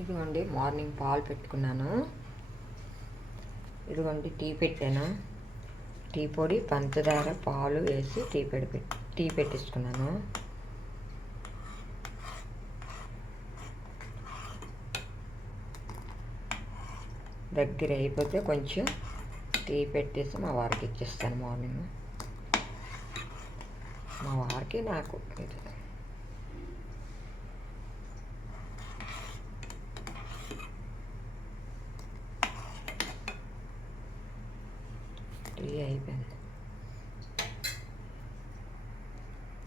ఇదిగోండి మార్నింగ్ పాలు పెట్టుకున్నాను. ఇదిగోండి టీ పెట్టాను. టీ పొడి పంచదార పాలు వేసి టీ పెట్టి టీ పెట్టించుకున్నాను. దగ్గర అయిపోతే కొంచెం టీ పెట్టేసి మా వారికి ఇచ్చేస్తాను మార్నింగ్. మా వారికి నాకు అయిపోయింది.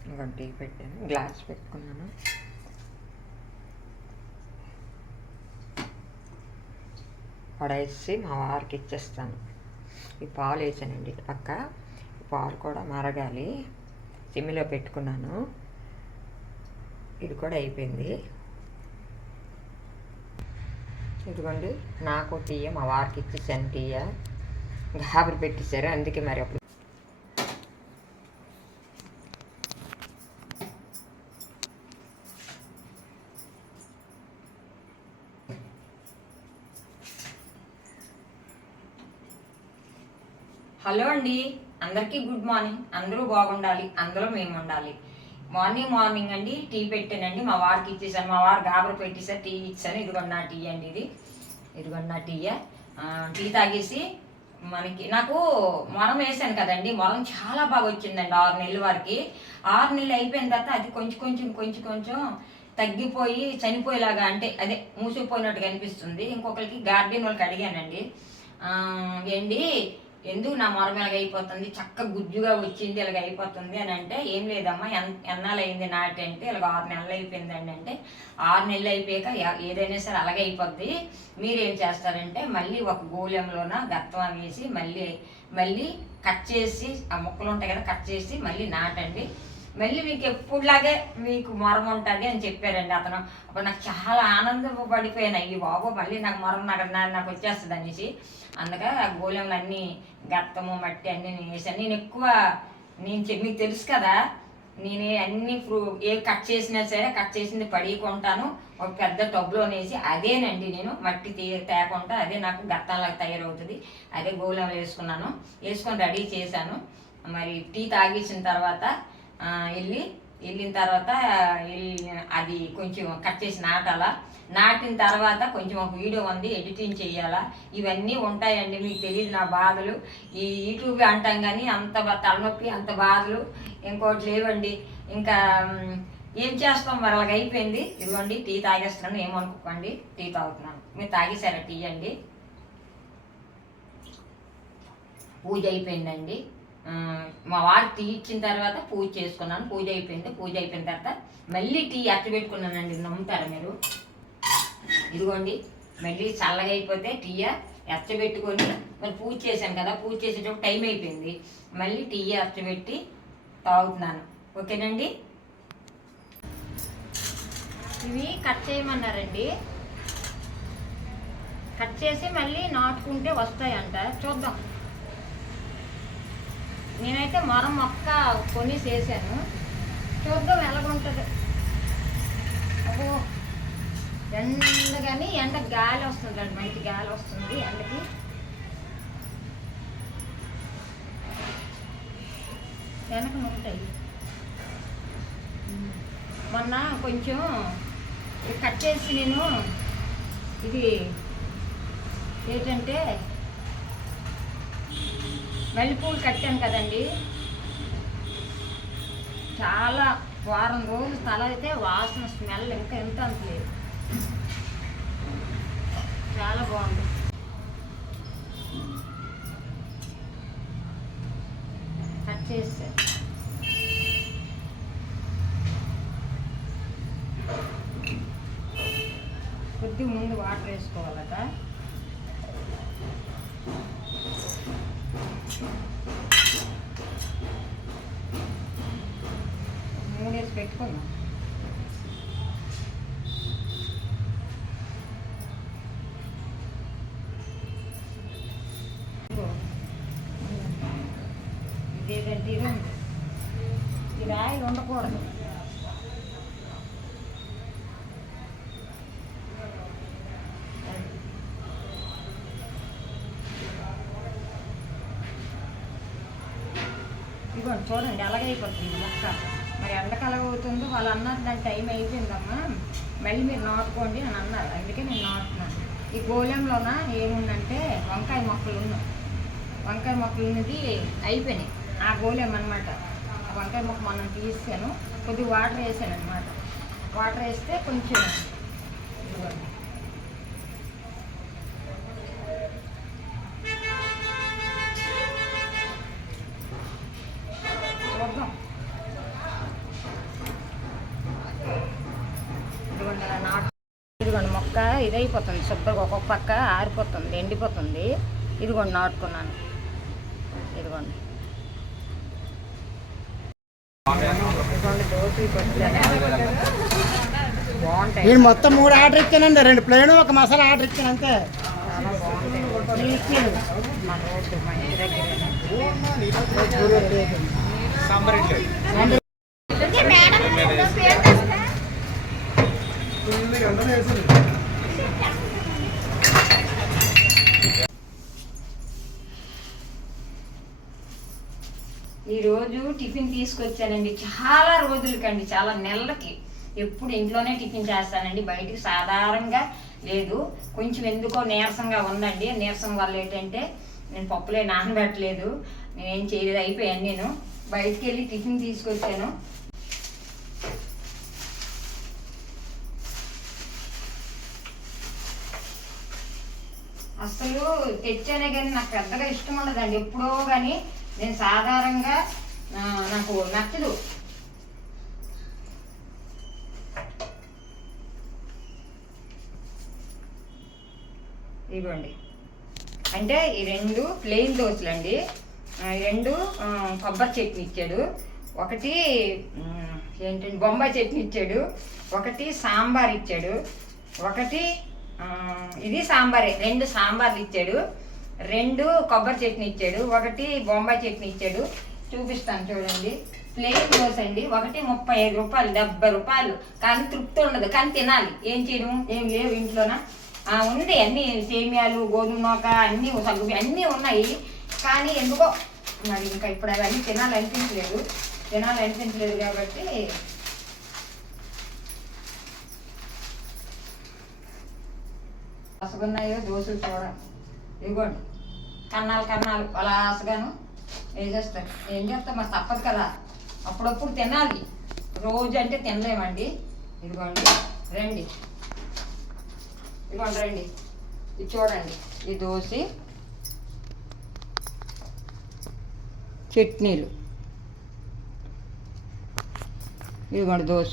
ఇంకా టీ పెట్టాను గ్లాస్ పెట్టుకున్నాను. పడేసి మా వారికి ఇచ్చేస్తాను. ఈ పాలు వేసానండి. ఇటు పక్క ఈ పాలు కూడా మరగాలి. సిమ్మిలో పెట్టుకున్నాను. ఇది కూడా అయిపోయింది. ఇదిగోండి నాకు టీయ మా వారికి ఇచ్చేసాను టీయ గాబరి పెట్టేశారు అందుకే మరి అప్పుడు. హలో అండి. అందరికీ గుడ్ మార్నింగ్. అందరూ బాగుండాలి. అందులో మేము ఉండాలి. మార్నింగ్ మార్నింగ్ అండి టీ పెట్టానండి. మా వారికి ఇచ్చేసాను. మా వారు గాబర పెట్టేసారు. టీ ఇచ్చాను. ఇదిగోండి నా టీ అండి ఇది. ఇదిగోండి నా టీయే టీ తాగేసి మనకి. నాకు మొరం వేసాను కదండి. మొరం చాలా బాగా వచ్చిందండి ఆరు నెలల వరకు. ఆరు నెలలు అయిపోయిన తర్వాత అది కొంచెం కొంచెం కొంచెం కొంచెం తగ్గిపోయి చనిపోయేలాగా అంటే అదే మూసిపోయినట్టుగా అనిపిస్తుంది. ఇంకొకరికి గార్డెన్ వాళ్ళకి అడిగానండి. ఏంటి? ఎందుకు నా మొరం ఇలాగ అయిపోతుంది చక్క గుజ్జుగా వచ్చింది ఇలాగ అయిపోతుంది అని అంటే ఏం లేదమ్మా ఎన్ ఎన్నాళ్ళు అయింది నాటి అంటే ఇలాగ ఆరు నెలలు అయిపోయిందండి అంటే ఆరు నెలలు అయిపోయాక ఏదైనా సరే అలాగే అయిపోద్ది. మీరేం చేస్తారంటే మళ్ళీ ఒక గోళంలోన గత్వం వేసి మళ్ళీ మళ్ళీ కట్ చేసి ఆ ముక్కలు ఉంటాయి కదా కట్ చేసి మళ్ళీ నాటండి. మళ్ళీ మీకు ఎప్పుడులాగే మీకు మరం ఉంటుంది అని చెప్పారండి అతను. అప్పుడు నాకు చాలా ఆనందపడిపోయాను ఈ బాబు మళ్ళీ నాకు మరం నాకు నాకు వచ్చేస్తుంది అనేసి. అందుకే ఆ గోళంలన్నీ గత్తము మట్టి అన్నీ నేను వేసాను నేను ఎక్కువ నేను మీకు తెలుసు కదా నేను అన్ని ఫ్రూ ఏ కట్ చేసినా సరే కట్ చేసింది పడికుంటాను ఒక పెద్ద టబ్లో వేసి అదేనండి నేను మట్టి తీ తేకుండా అదే నాకు గత్తంలాగా తయారవుతుంది. అదే గోళం వేసుకున్నాను. వేసుకొని రెడీ చేశాను. మరి టీ తాగేసిన తర్వాత వెళ్ళి వెళ్ళిన తర్వాత అది కొంచెం కట్ చేసి నాటాలా? నాటిన తర్వాత కొంచెం ఒక వీడియో ఉంది ఎడిటింగ్ చేయాలా? ఇవన్నీ ఉంటాయండి మీకు తెలియదు నా బాధలు. ఈ యూట్యూబ్ అంటాం కానీ అంత తలనొప్పి అంత బాధలు ఇంకోటి లేవండి. ఇంకా ఏం చేస్తాం? మరి అలాగ అయిపోయింది. ఇదిగోండి టీ తాగేస్తున్నాను ఏమనుకోకండి టీ తాగుతున్నాను. మీరు తాగేసారా టీ అండి? పూజ అయిపోయిందండి. మా వారు టీ ఇచ్చిన తర్వాత పూజ చేసుకున్నాను. పూజ అయిపోయింది. పూజ అయిపోయిన తర్వాత మళ్ళీ టీ అట్టు పెట్టుకున్నానండి. నమ్ముతారా మీరు? ఇదిగోండి. మళ్ళీ చల్లగా అయిపోతే టీ ఎచ్చబెట్టుకొని మరి పూజ చేశాను కదా. పూజ చేసేటప్పుడు టైం అయిపోయింది. మళ్ళీ టీ ఎచ్చబెట్టి తాగుతున్నాను. ఓకేనండి? ఇవి కట్ చేయమన్నారండి. కట్ చేసి మళ్ళీ నాటుకుంటే వస్తాయంట. చూద్దాం. నేనైతే మరం మొక్క కొని చేశాను. చూద్దాం ఎలాగుంటుంది అబ్బో ఎండ కానీ ఎండ గాలి వస్తుంది అండి బయట గాలి వస్తుంది ఎండకి. వెనక ఉంటాయి మొన్న కొంచెం ఇది కట్ చేసి నేను ఇది ఏంటంటే మల్లెపూలు కట్టాను కదండి. చాలా వారం రోజులు తల అయితే వాసన స్మెల్ ఇంకా ఎంత అంత లేదు. చాలా బాగుంది. కట్ చేస్తే. కొద్ది ముందు వాటర్ వేసుకోవాలట. గాయలు ఉండకూడదు. ఇదిగోండి చూడండి ఎలాగైపోతుంది మొక్క మరి ఎండకాలం అవుతుందో వాళ్ళు అన్నారు దాని టైం అయిపోయిందమ్మా. మళ్ళీ మీరు నాటుకోండి అని అన్నారు. అందుకే నేను నాటుతున్నాను. ఈ గోళంలోన ఏముందంటే వంకాయ మొక్కలు ఉన్నాయి వంకాయ మొక్కలు ఉన్నది అయిపోయినాయి. ఆ గోళం అనమాట వంకాయ మొక్క మనం తీసాను. కొద్దిగా వాటర్ వేసాను అనమాట వాటర్ వేస్తే కొంచెం నాటు ఇదిగోండి మొక్క ఇదైపోతుంది. శుభ్రంగా ఒక్కొక్క పక్క ఆరిపోతుంది ఎండిపోతుంది. ఇదిగోండి నాటుకున్నాను ఇదిగోండి ఇదిగోండి దోశలు కొట్టాను బాగుంటాయి నేను మొత్తం మూడు ఆర్డర్ ఇచ్చానండి. రెండు ప్లేన్ ఒక మసాలా ఆర్డర్ ఇచ్చాను అంతే. ఈరోజు టిఫిన్ తీసుకొచ్చానండి. చాలా రోజులకండి చాలా నెలలకి. ఎప్పుడు ఇంట్లోనే టిఫిన్ చేస్తానండి. బయటికి సాధారణంగా లేదు. కొంచెం ఎందుకో నీరసంగా ఉందండి. నీరసం వల్ల ఏంటంటే నేను పప్పులే నానబెట్టలేదు. నేనేం చేయలేదు. అయిపోయాను నేను. బయటికి వెళ్ళి టిఫిన్ తీసుకొచ్చాను. అసలు తెచ్చానే కానీ నాకు పెద్దగా ఇష్టం ఉండదండి. ఎప్పుడో కానీ నేను సాధారణంగా నాకు నచ్చదు. ఇవ్వండి అంటే ఈ రెండు ప్లెయిన్ దోశలు అండి రెండు కొబ్బరి చట్నీ ఇచ్చాడు. ఒకటి ఏంటంటే బొంబాయి చట్నీ ఇచ్చాడు. ఒకటి సాంబార్ ఇచ్చాడు. ఒకటి ఇది సాంబారే రెండు సాంబార్లు ఇచ్చాడు. రెండు కొబ్బరి చట్నీ ఇచ్చాడు. ఒకటి బొంబాయి చట్నీ ఇచ్చాడు. చూపిస్తాను చూడండి. ప్లేట్ దోశ అండి. ఒకటి ముప్పై ఐదు రూపాయలు డెబ్బై రూపాయలు. కానీ తృప్తి ఉండదు. కానీ తినాలి. ఏం చేయడం ఏం లేవు ఇంట్లోన? ఉంది అన్ని సేమియాలు గోధుమ నూక అన్నీ సగ్గు అన్నీ ఉన్నాయి. కానీ ఎందుకో మరి ఇంకా ఇప్పుడు అవన్నీ తినాలనిపించలేదు తినాలనిపించలేదు కాబట్టి పసుగున్నాయో దోశలు చూడ ఇదిగోండి కన్నాలు కన్నాలు అలా వేసేస్తాను ఏం చేస్తాం? మరి తప్పదు కదా. అప్పుడప్పుడు తినాలి. రోజు అంటే తినలేమండి. ఇదిగోండి రండి. ఇవ్వండి రండి. ఇది చూడండి. ఈ దోశ చట్నీలు. ఇదిగోండి దోశ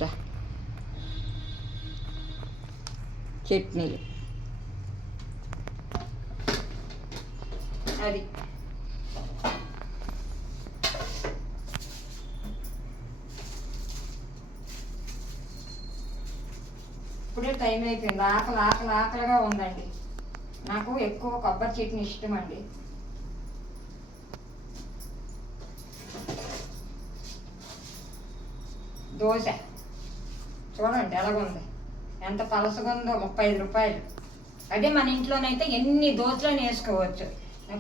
చట్నీలు. అది. ఇప్పుడే టైం అయిపోయింది. ఆకలి ఆకలి ఆకలిగా ఉందండి. నాకు ఎక్కువ కొబ్బరి చట్నీ ఇష్టం అండి. దోశ. చూడండి ఎలాగుంది. ఎంత పలసగా ఉందో ముప్పై ఐదు రూపాయలు. అదే మన ఇంట్లోనైతే ఎన్ని దోశలను వేసుకోవచ్చు.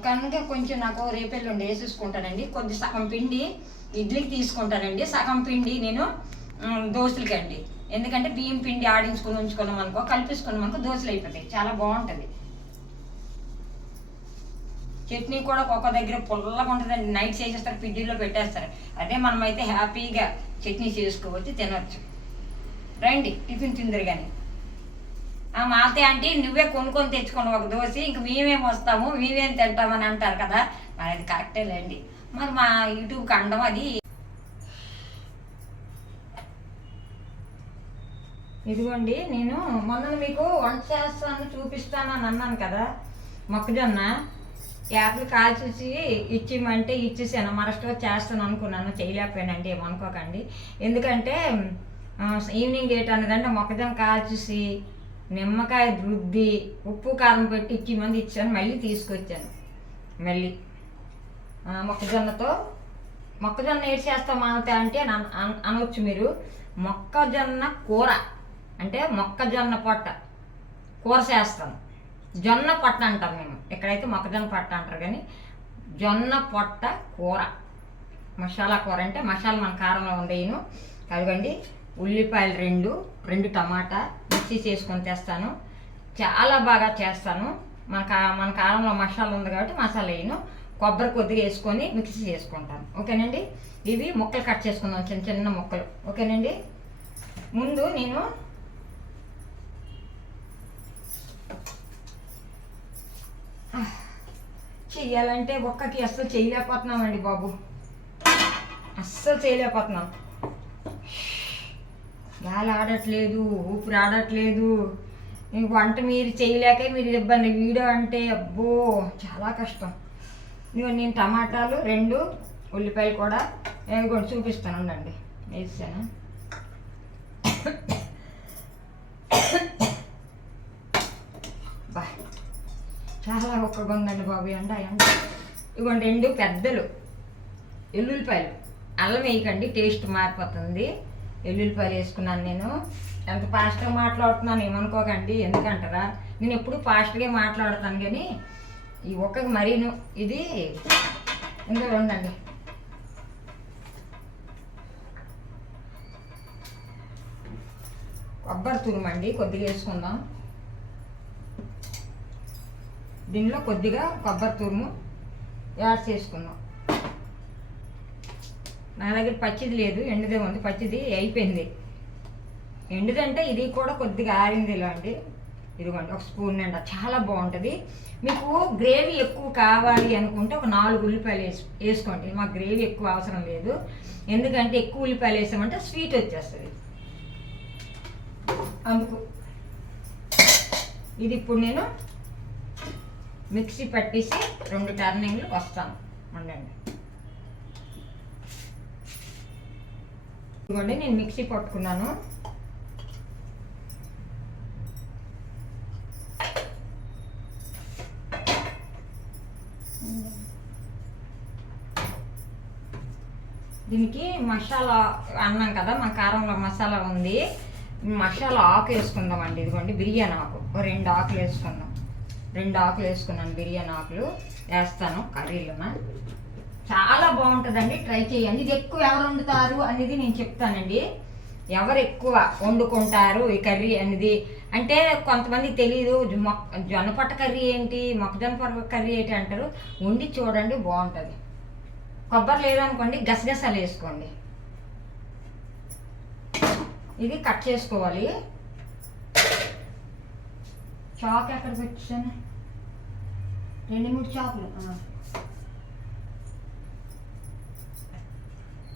కనుక కొంచెం నాకు రేపెల్లుండి వేసేసుకుంటానండి. కొద్ది సగం పిండి ఇడ్లీకి తీసుకుంటానండి. సగం పిండి నేను ఉమ్, దోశలకండి. ఎందుకంటే బియ్యం పిండి ఆడించుకొని ఉంచుకున్నాం అనుకో కలిపేసుకున్నాం అనుకో దోశలు అయిపోతాయి. చాలా బాగుంటుంది. చట్నీ కూడా ఒక్కొక్క దగ్గర పుల్లగా ఉంటుందండి. నైట్ చేసేస్తారు పిడ్డీలో పెట్టేస్తారు. అదే మనమైతే హ్యాపీగా చట్నీ చేసుకోవచ్చు తినవచ్చు రండి టిఫిన్ తిందరు కానీ ఆ మాతే అంటే నువ్వే కొనుక్కొని తెచ్చుకోండి ఒక దోశ. ఇంక మేమేం వస్తాము మేమేం తింటామని అంటారు కదా. మరి అది కరెక్టే లేండి. మరి మా యూట్యూబ్ అండం అది ఇదిగోండి నేను మొన్న మీకు వంట చేస్తాను చూపిస్తాను అని అన్నాను కదా మొక్కజొన్న. యాపిల్ కాల్చేసి ఇచ్చిమంటే ఇచ్చేసాను. మరస్టో చేస్తాను అనుకున్నాను చేయలేకపోయానండి ఏమనుకోకండి. ఎందుకంటే ఈవినింగ్ ఎయిట్ అన్నదంటే మొక్కజొన్న కాల్చేసి నిమ్మకాయ రుద్ది ఉప్పు కారం పెట్టి ఇచ్చిమంది ఇచ్చాను మళ్ళీ తీసుకొచ్చాను. మళ్ళీ మొక్కజొన్నతో. మొక్కజొన్న ఏడు చేస్తాం అంటే అని అన- అనవచ్చు మీరు. మొక్కజొన్న కూర. అంటే మొక్కజొన్న పొట్ట కూర చేస్తాం. జొన్న పొట్ట అంటాం మేము. ఇక్కడైతే మొక్కజొన్న పొట్ట అంటారు కానీ జొన్న పొట్ట కూర. మసాలా కూర అంటే మసాలా మన కారంలో ఉండేను కలగండి ఉల్లిపాయలు రెండు రెండు టమాటా మిక్సీ చేసుకొని తెస్తాను. చాలా బాగా చేస్తాను. మన కా మన కారంలో మసాలా ఉంది కాబట్టి మసాలా వేయను. కొబ్బరి కొద్దిగా వేసుకొని మిక్సీ చేసుకుంటాను. ఓకేనండి? ఇవి ముక్కలు కట్ చేసుకుందాం చిన్న చిన్న ముక్కలు. ఓకేనండి? ముందు నేను చెయ్యాలంటే ఒక్కకి అస్సలు చేయలేకపోతున్నామండి బాబు. అస్సలు చేయలేకపోతున్నాం. గాలి ఆడట్లేదు ఊపిరి ఆడట్లేదు. ఇంక వంట మీరు చేయలేక మీరు ఇబ్బంది. వీడియో అంటే అబ్బో చాలా కష్టం. ఇదిగో నేను టమాటాలు రెండు ఉల్లిపాయలు కూడా ఇవి కూడా చూపిస్తాను ఉండండి. వేసాను చాలా ఒక్కగా ఉందండి బాబు ఎండ ఎండ ఇవ్వండి రెండు పెద్దలు. ఎల్లుల్లిపాయలు. అల్లం వేయకండి టేస్ట్ మారిపోతుంది. ఎల్లుల్లిపాయలు వేసుకున్నాను నేను. ఎంత ఫాస్ట్గా మాట్లాడుతున్నాను ఏమనుకోకండి ఎందుకంటారా? నేను ఎప్పుడు ఫాస్ట్గా మాట్లాడతాను కానీ ఈ ఒక్కకి మరీను ఇది ఇందులో ఉండండి కొబ్బరి తురుమండి కొద్దిగా వేసుకుందాం. దీనిలో కొద్దిగా కొబ్బరి తురుము యాడ్ చేసుకుందాం. నా దగ్గర పచ్చిది లేదు ఎండుదే ఉంది. పచ్చిది అయిపోయింది. ఎండుదంటే ఇది కూడా కొద్దిగా ఆరింది ఇలాంటి ఇదిగోండి ఒక స్పూన్ నిండా. చాలా బాగుంటుంది. మీకు గ్రేవీ ఎక్కువ కావాలి అనుకుంటే ఒక నాలుగు ఉల్లిపాయలు వేసి వేసుకోండి. మాకు గ్రేవీ ఎక్కువ అవసరం లేదు. ఎందుకంటే ఎక్కువ ఉల్లిపాయలు వేసామంటే స్వీట్ వచ్చేస్తుంది. అందుకు ఇది ఇప్పుడు నేను మిక్సీ పట్టేసి రెండు టర్నింగ్లు వస్తాను ఉండండి. ఇదిగోండి నేను మిక్సీ పట్టుకున్నాను. దీనికి మసాలా అన్నాం కదా మా కారంలో మసాలా ఉంది. మసాలా ఆకు వేసుకుందామండి. ఇదిగోండి బిర్యానీ ఆకు. రెండు ఆకులు వేసుకుందాం. రెండు ఆకులు వేసుకున్నాను బిర్యానీ ఆకులు. వేస్తాను కర్రీలోన చాలా బాగుంటుందండి ట్రై చేయండి. ఇది ఎక్కువ ఎవరు వండుతారు అనేది నేను చెప్తానండి. ఎవరు ఎక్కువ వండుకుంటారు ఈ కర్రీ అనేది? అంటే కొంతమంది తెలియదు మొక్క జొన్న పొట్ట కర్రీ ఏంటి మొక్కజొన్న పొట్ట కర్రీ ఏంటి అంటారు. వండి చూడండి బాగుంటుంది. కొబ్బరి లేదనుకోండి గసగసాలు వేసుకోండి. ఇది కట్ చేసుకోవాలి. చాక్ ఎక్కడ పెట్టాను రెండు మూడు చాకులు.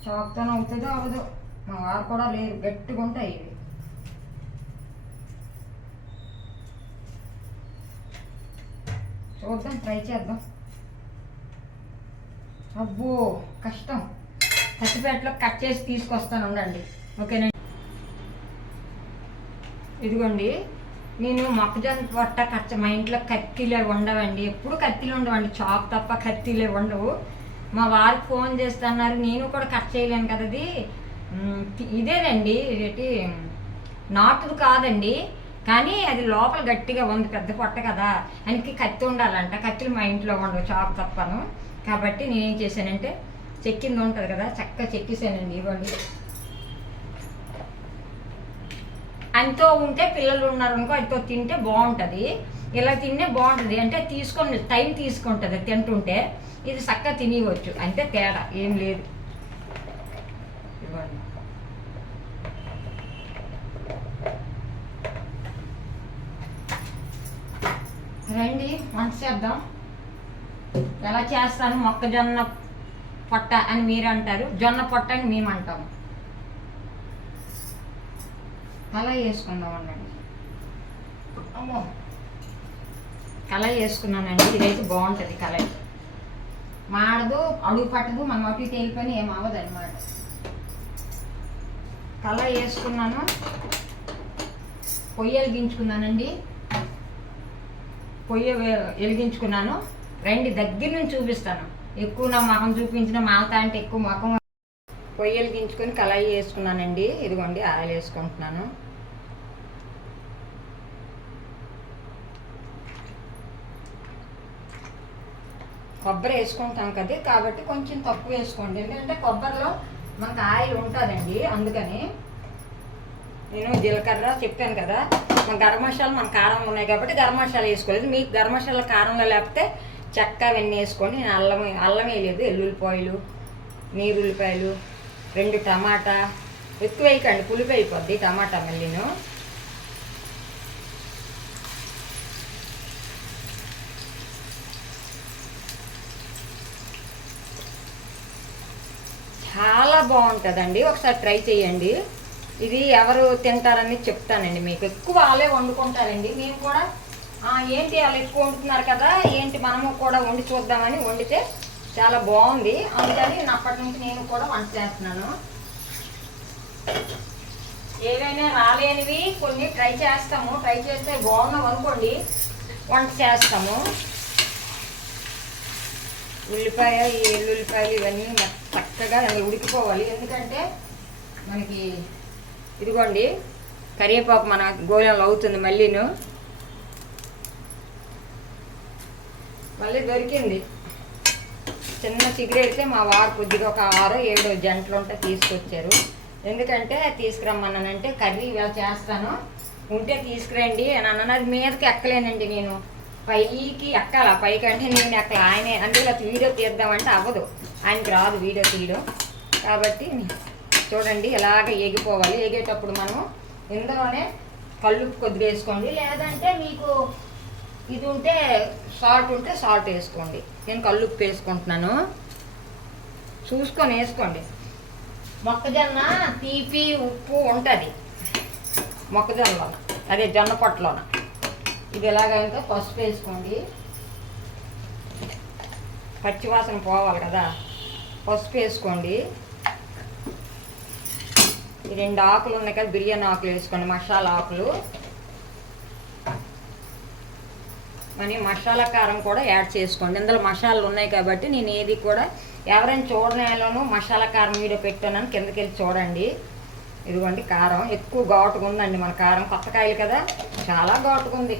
చాక్తో అవుతుందో అవ్వదు మా వారు కూడా లేరు. గట్టిగా ఉంటాయి ఇవి. చూద్దాం ట్రై చేద్దాం. అబ్బో కష్టం. పచ్చిపేటలో కట్ చేసి తీసుకొస్తాను ఉండండి. ఓకేనండి ఇదిగోండి. నేను మొక్కజొన్న పొట్ట కచ్చ మా ఇంట్లో కత్తిలే ఉండవండి ఎప్పుడు కత్తిలు ఉండవండి చాక్ తప్ప కత్తిలే ఉండవు మా వారికి ఫోన్ చేస్తున్నారు. నేను కూడా కట్ చేయలేను కదా అది. ఇదేనండి ఏంటి నాటుది కాదండి. కానీ అది లోపల గట్టిగా ఉంది. పెద్ద పొట్ట కదా. ఆయనకి కత్తి ఉండాలంట. కత్తిలు మా ఇంట్లో ఉండవు చాకు తప్పను. కాబట్టి నేనేం చేశానంటే చెక్కింది ఉంటుంది కదా. చక్కగా చెక్కేసానండి ఇవ్వండి. ఆయనతో ఉంటే పిల్లలు ఉన్నారు అనుకో అంతో తింటే బాగుంటుంది. ఇలా తినే బాగుంటుంది అంటే తీసుకొని టైం తీసుకుంటుంది తింటుంటే. ఇది చక్కగా తినేయవచ్చు. అంతే తేడా ఏం లేదు. రండి వంట చేద్దాం. ఎలా చేస్తాను? మొక్కజొన్న పొట్ట అని మీరు అంటారు జొన్న పొట్ట అని మేము అంటాము అలా వేసుకుందాం అండి అమ్మో. కళాయి వేసుకున్నానండి ఇదైతే బాగుంటుంది కళాయి. మాడదు అడుగు పట్టదు మనం అటు ఇటు ఏం అవ్వదు అనమాట కళాయి వేసుకున్నాను. పొయ్యి వెలిగించుకున్నానండి పొయ్యి వెలిగించుకున్నాను. రండి దగ్గర నుంచి చూపిస్తాను. ఎక్కువ నా మొఖం చూపించిన మాలత అంటే ఎక్కువ మొఖం పొయ్యి వెలిగించుకొని కళాయి వేసుకున్నానండి. ఇదిగోండి ఆయిల్ వేసుకుంటున్నాను. కొబ్బరి వేసుకుంటాం కదా కాబట్టి కొంచెం తక్కువ వేసుకోండి. ఎందుకంటే కొబ్బరిలో మనకు ఆయిల్ ఉంటుందండి అందుకని. నేను జీలకర్ర చెప్పాను కదా మన గరం మసాలా మన కారం ఉన్నాయి కాబట్టి గరం మసాలా వేసుకోలేదు. మీకు గరం మసాలా కారంలో లేకపోతే చెక్క అవన్నీ వేసుకోండి నేను అల్లం అల్లం వేయలేదు ఎల్లుల్లిపాయలు నీరుల్లిపాయలు రెండు టమాటా ఎక్కువ వేయకండి పులిపు అయిపోద్ది టమాటా మళ్ళీను. చాలా బాగుంటుందండి ఒకసారి ట్రై చేయండి. ఇది ఎవరు తింటారని చెప్తానండి మీకు. ఎక్కువ వాళ్ళే వండుకుంటారండి. మేము కూడా ఏంటి వాళ్ళు ఎక్కువ వండుతున్నారు కదా ఏంటి మనము కూడా వండి చూద్దామని వండితే చాలా బాగుంది. అందుకని నా అప్పటి నుంచి నేను కూడా వంట చేస్తున్నాను. ఏవైనా రాలేనివి కొన్ని ట్రై చేస్తాము. ట్రై చేస్తే బాగున్నాం అనుకోండి వంట చేస్తాము. ఉల్లిపాయ ఈ ఎల్లుల్లిపాయలు ఇవన్నీ చక్కగా ఉడికిపోవాలి. ఎందుకంటే మనకి ఇదిగోండి కరివేపాకు మన గోళంలో అవుతుంది మళ్ళీను. మళ్ళీ దొరికింది. చిన్న సిగరెట్లే మా వారు కొద్దిగా ఒక ఆరో ఏడో జంటలు ఉంటే తీసుకొచ్చారు. ఎందుకంటే తీసుకురమ్మన్నానంటే కర్రీ ఇలా చేస్తాను. ఉంటే తీసుకురండి అని అన్నాను. అది మీదకి ఎక్కలేనండి నేను. పైకి ఎక్కాల? పైకి అంటే నేను ఎక్కల? ఆయనే అందులో వీడియో తీద్దామంటే అవ్వదు. ఆయనకి రాదు వీడియో తీయడం. కాబట్టి చూడండి ఇలాగ ఎగిపోవాలి ఎగేటప్పుడు మనం ఇందులోనే కళ్ళు కొద్దిగా వేసుకోండి. లేదంటే మీకు ఇది ఉంటే సాల్ట్ ఉంటే సాల్ట్ వేసుకోండి. నేను కల్లుప్పు వేసుకుంటున్నాను. చూసుకొని వేసుకోండి. మొక్కజొన్న తీపి ఉప్పు ఉంటుంది. మొక్కజొన్నలో అదే జొన్న పొట్టలోన ఇది ఎలాగైతే పసుపు వేసుకోండి. పచ్చివాసన పోవాలి కదా. పసుపు వేసుకోండి. ఈ రెండు ఆకులు ఉన్నాయి కదా బిర్యానీ ఆకులు వేసుకోండి మసాలా ఆకులు. కానీ మసాలా కారం కూడా యాడ్ చేసుకోండి. ఇందులో మసాలాలు ఉన్నాయి కాబట్టి నేను ఏది కూడా ఎవరైనా చూడనేలోనూ మసాలా కారం వీడియో పెట్టానని కిందకి వెళ్ళి చూడండి. ఇదిగోండి కారం. ఎక్కువ ఘాటుగా ఉందండి మన కారం. కొత్త కాయలు కదా? చాలా ఘాటుగా ఉంది.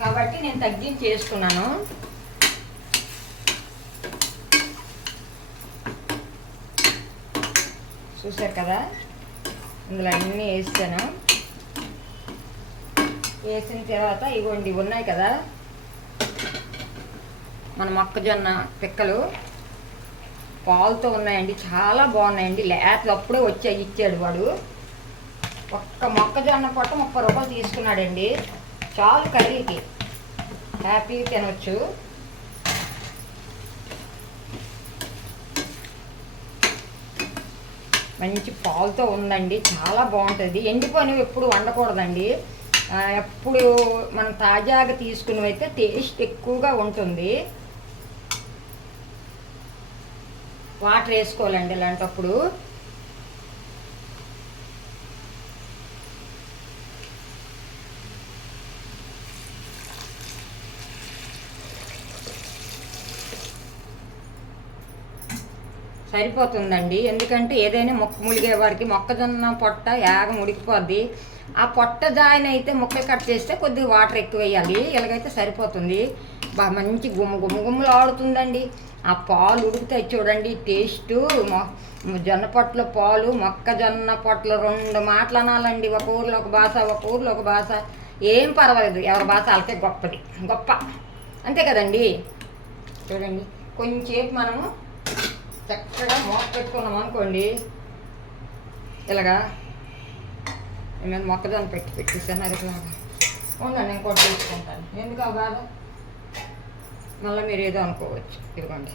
కాబట్టి నేను తగ్గించి చేసుకున్నాను చూసారు కదా? ఇందులో అన్నీ వేసాను. వేసిన తర్వాత ఇవ్వండి ఇవి ఉన్నాయి కదా? మన మొక్కజొన్న పిక్కలు పాలతో ఉన్నాయండి చాలా బాగున్నాయండి. లేత అప్పుడే వచ్చాయి ఇచ్చాడు వాడు. ఒక్క మొక్కజొన్న పొట్ట ముప్పై రూపాయలు తీసుకున్నాడండి. చాలు కర్రీకి. హ్యాపీగా తినవచ్చు మంచి పాలతో ఉందండి చాలా బాగుంటుంది. ఎండిపోయినవి ఎప్పుడు వండకూడదండి. ఎప్పుడు మనం తాజాగా తీసుకున్నవి అయితే టేస్ట్ ఎక్కువగా ఉంటుంది. వాటర్ వేసుకోవాలండి ఇలాంటప్పుడు. సరిపోతుందండి. ఎందుకంటే ఏదైనా మొక్క ములిగే వారికి మొక్కజొన్న పొట్ట యాగ ఉడికిపోద్ది ఆ పొట్ట జాయిన్ అయితే ముక్కలు కట్ చేస్తే కొద్దిగా వాటర్ ఎక్కువ వేయాలి. ఇలాగైతే సరిపోతుంది. బాగా మంచి గుమ్మ గుమ్మ గుమ్మలు ఆడుతుందండి ఆ పాలు ఉడుకుతాయి చూడండి టేస్ట్. జొన్న పొట్ల పాలు మొక్కజొన్న పొట్ల రెండు మాటలు అనాలండి. ఒక ఊర్లో ఒక భాష ఒక ఊర్లో ఒక భాష. ఏం పర్వాలేదు ఎవరి భాష వాళ్ళకే గొప్పది. గొప్ప. అంతే కదండి? చూడండి కొంచెంసేపు మనము చక్కగా మూత పెట్టుకున్నాం అనుకోండి. ఇలాగా నేను మొక్కజొన్న పెట్టి పెట్టేసాను అది ఇలాగా ఉండండి ఇంకోటి తీసుకుంటాను. ఎందుకు బాధ? మళ్ళీ మీరు ఏదో అనుకోవచ్చు. ఇదిగోండి.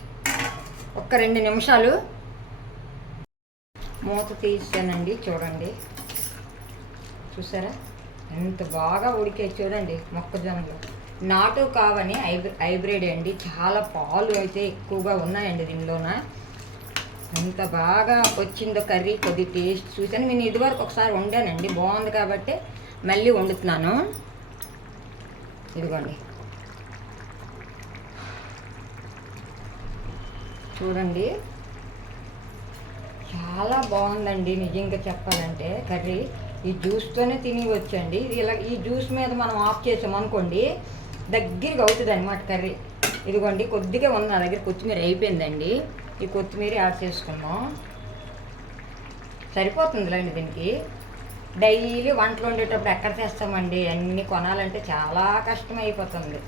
ఒక్క రెండు నిమిషాలు. మూత తీసానండి చూడండి. చూసారా? ఎంత బాగా ఉడికే చూడండి మొక్కజొన్నలు. నాటు కావని హైబ్రి హైబ్రిడ్ అండి. చాలా పాలు అయితే ఎక్కువగా ఉన్నాయండి దీనిలోన. ఎంత బాగా వచ్చిందో కర్రీ కొద్ది టేస్ట్ చూసాను నేను ఇదివరకు ఒకసారి వండానండి. బాగుంది కాబట్టి మళ్ళీ వండుతున్నాను. ఇదిగోండి. చూడండి. చాలా బాగుందండి నిజంగా చెప్పాలంటే కర్రీ. ఈ జ్యూస్తోనే తిని వచ్చండి ఇది ఇలా ఈ జ్యూస్ మీద మనం ఆఫ్ చేసామనుకోండి దగ్గరికి దగ్గరగా అవుతుంది అనమాట కర్రీ. ఇదిగోండి కొద్దిగా ఉంది నా దగ్గర కొత్తిమీర అయిపోయిందండి. ఈ కొత్తిమీర యాడ్ చేసుకుందాం. సరిపోతుందిలేండి దీనికి. డైలీ వంటలు వండేటప్పుడు ఎక్కడ చేస్తామండి అన్నీ కొనాలంటే చాలా కష్టం అయిపోతుంది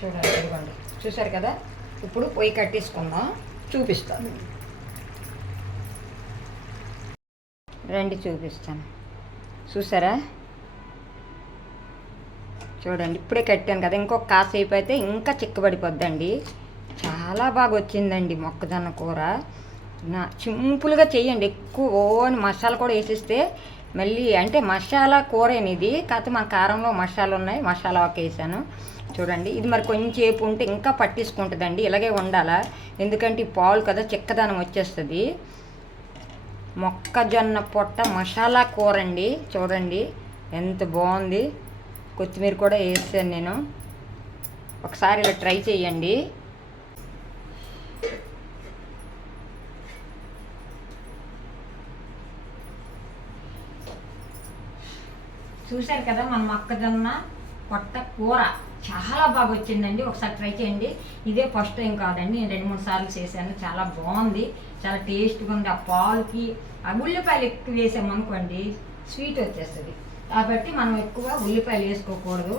చూడండి ఇదిగోండి. చూసారు కదా? ఇప్పుడు పొయ్యి కట్టేసుకుందాం. చూపిస్తాను. రండి చూపిస్తాను. చూసారా? చూడండి ఇప్పుడే కట్టాను కదా. ఇంకొక కాసేపు అయితే ఇంకా చిక్కబడిపోద్దండి. చాలా బాగా వచ్చిందండి మొక్కజొన్న కూర. నా సింపుల్గా చేయండి. ఎక్కువ ఓన్ మసాలా కూడా వేసిస్తే మళ్ళీ అంటే మసాలా కూరేని ఇది కాకపోతే మన కారంలో మసాలా ఉన్నాయి మసాలా ఒక వేసాను. చూడండి. ఇది మరి కొంచెంసేపు ఉంటే ఇంకా పట్టించుకుంటుందండి. ఇలాగే ఉండాలా? ఎందుకంటే ఈ పాలు కదా చిక్కదనం వచ్చేస్తుంది. మొక్కజొన్న పొట్ట మసాలా కూర అండి చూడండి. ఎంత బాగుంది. కొత్తిమీర కూడా వేసాను నేను. ఒకసారి ఇలా ట్రై చేయండి. చూశారు కదా మన మొక్కజొన్న పొట్ట కూర. చాలా బాగా వచ్చిందండి. ఒకసారి ట్రై చేయండి. ఇదే ఫస్ట్ టైం కాదండి. నేను రెండు మూడు సార్లు చేశాను. చాలా బాగుంది. చాలా టేస్ట్గా ఉంది. ఆ పాలుకి ఆ ఉల్లిపాయలు ఎక్కువ వేసామనుకోండి స్వీట్ వచ్చేస్తుంది. కాబట్టి మనం ఎక్కువ ఉల్లిపాయలు వేసుకోకూడదు.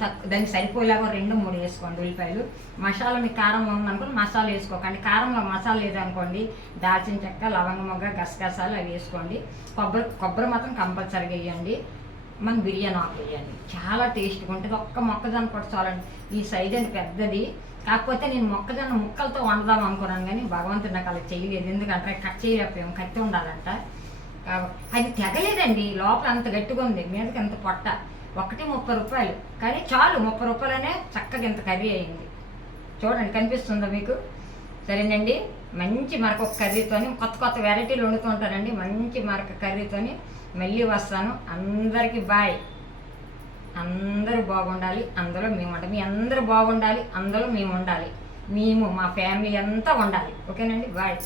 తక్కువ దానికి సరిపోయేలాగా రెండు మూడు వేసుకోండి ఉల్లిపాయలు. మసాలా మీకు కారం ఉందనుకోండి మసాలా వేసుకోకండి. కారంలో మసాలా లేదనుకోండి దాల్చిన చెక్క లవంగ మొగ్గ గసగసాలు అవి వేసుకోండి. కొబ్బరి కొబ్బరి మాత్రం కంపల్సరీగా వేయండి. మన బిర్యానీ ఆకు వేయండి చాలా టేస్ట్గా ఉంటుంది. ఒక్క మొక్కజొన్న కూడా చాలండి. ఈ సైజ్ అని పెద్దది. కాకపోతే నేను మొక్కజొన్న ముక్కలతో వండదాం అనుకున్నాను కానీ భగవంతుడు నాకు అలా చేయలేదు. ఎందుకంటే కట్ చేయలేకపోయాం. కత్తి ఉండాలంట. అది తెగలేదండి. లోపల అంత గట్టిగా ఉంది. మీదకి అంత పొట్ట. ఒకటి ముప్పై రూపాయలు. కానీ చాలు ముప్పై రూపాయలనే చక్కగా ఇంత కర్రీ అయింది. చూడండి కనిపిస్తుందా మీకు? సరేనండి. మంచి మరొక కర్రీతోని కొత్త కొత్త వెరైటీలు వండుతూ ఉంటారండి. మంచి మరొక కర్రీతోని మళ్ళీ వస్తాను. అందరికీ బాయ్. అందరూ బాగుండాలి. అందులో మేము ఉండాలి మీ అందరూ బాగుండాలి. అందరూ మేము ఉండాలి. మేము మా ఫ్యామిలీ అంతా ఉండాలి. ఓకేనండి? బాయ్.